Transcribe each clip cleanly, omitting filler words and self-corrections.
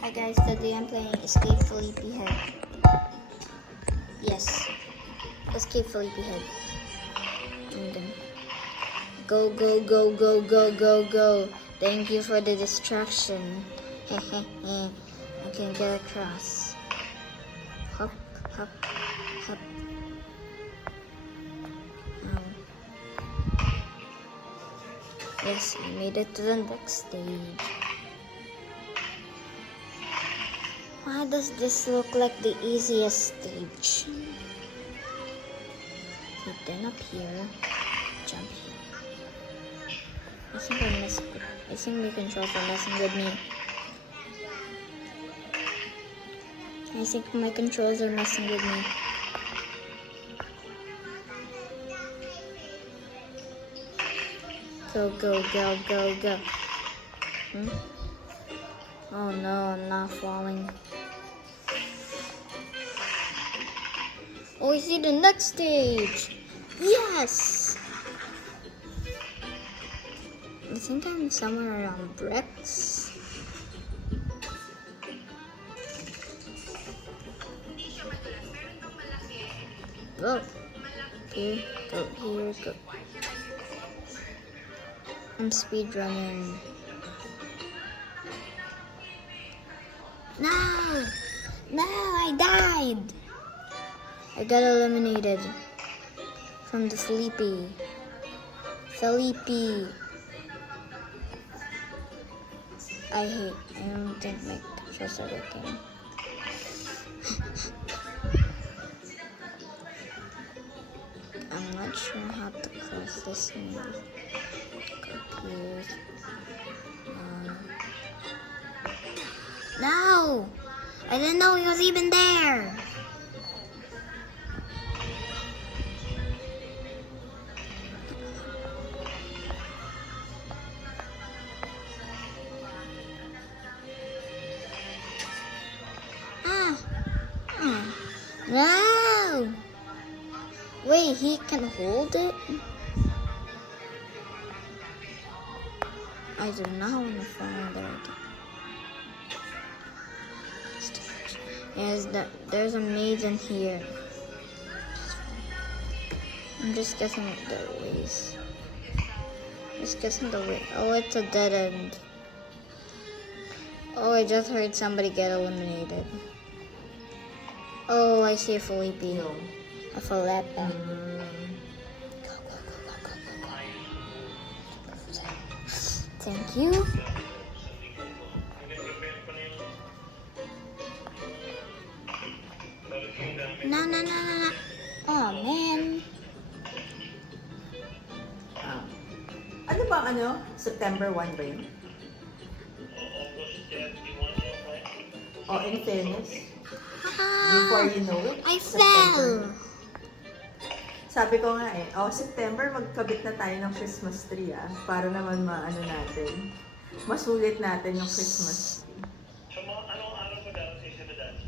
Hi guys, today I'm playing Escape Felipe Head. Yes, Escape Felipe Head. And then go, go, go, go, go, go, go. Thank you for the distraction. I can get across. Hop, hop, hop. Yes, I made it to the next stage. Why does this look like the easiest stage? Okay, then up here, jump here. I think my controls are messing with me. I think my controls are messing with me. Go, go, go, go, go. Oh no, I'm not falling. Oh, we see the next stage. Yes! I think I'm somewhere around bricks. Go. Here, go here, go. I'm speedrunning. No! No, I died! I got eliminated from the Felipe. I don't think my controls are working. I'm not sure how to cross this one. Go here. No! I didn't know he was even there! No! Wait, he can hold it? I do not want to fall in there again. Yes, there's a maze in here. I'm just guessing the ways. Just guessing the way. Oh, it's a dead end. Oh, I just heard somebody get eliminated. Oh, I see a Felipe. A Felipe. Go, go, go, go, go, go. Thank you. No, no, no, no, no. Oh, man. Ano bang ano? September 1 ba yun? Oh, in fairness. Before you know it, I September. fell. Sabi ko nga September magkabit na tayo ng Christmas tree para naman maano natin. Masulit natin yung Christmas tree. So, anong araw mo daw sa Isabel?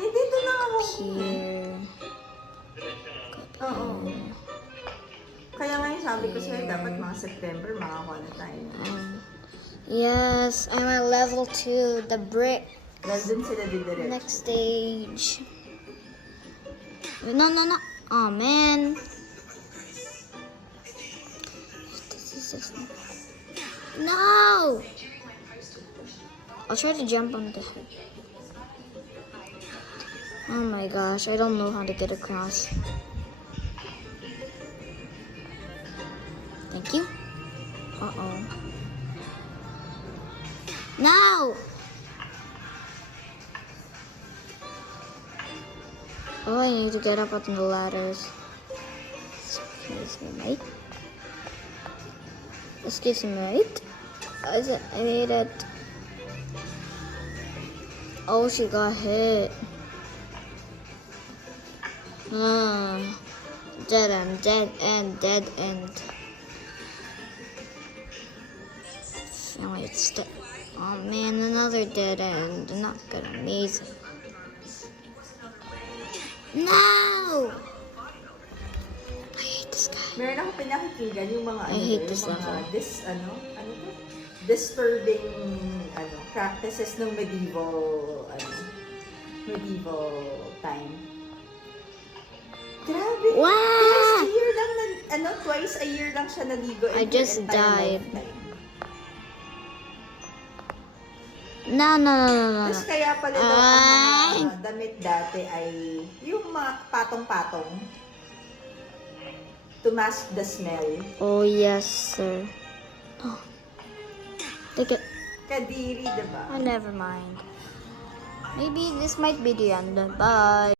Hindi, dito na ako. Here. Oo. Kaya nga yung sabi ko sa'yo, dapat mga September makakuha na tayo. Yes, I'm at level 2, the brick. Nandun sila didiretso. Next stage. No, no, no. Oh, man. No! I'll try to jump on the head. Oh my gosh, I don't know how to get across. Thank you. Uh-oh. No! Oh, I need to get up on the ladders. Excuse me, mate. Excuse me, mate. I made it. Oh, she got hit. Dead end, dead end, dead end. Oh, it's oh man, another dead end. Not gonna amaze it. No! I hate this guy. Meron akong pinakikinggan yung mga I hate this mga level. ano to? disturbing practices ng medieval time. Grabe! Wow! Twice a year lang siya naligo in I just her entire died. lifetime. No. Tapos kaya pala daw ang mga damit dati ay yung mga patong-patong to mask the smell. Oh, yes, sir. Take it. Kadiri, diba? Oh, never mind. Maybe this might be the end. Bye.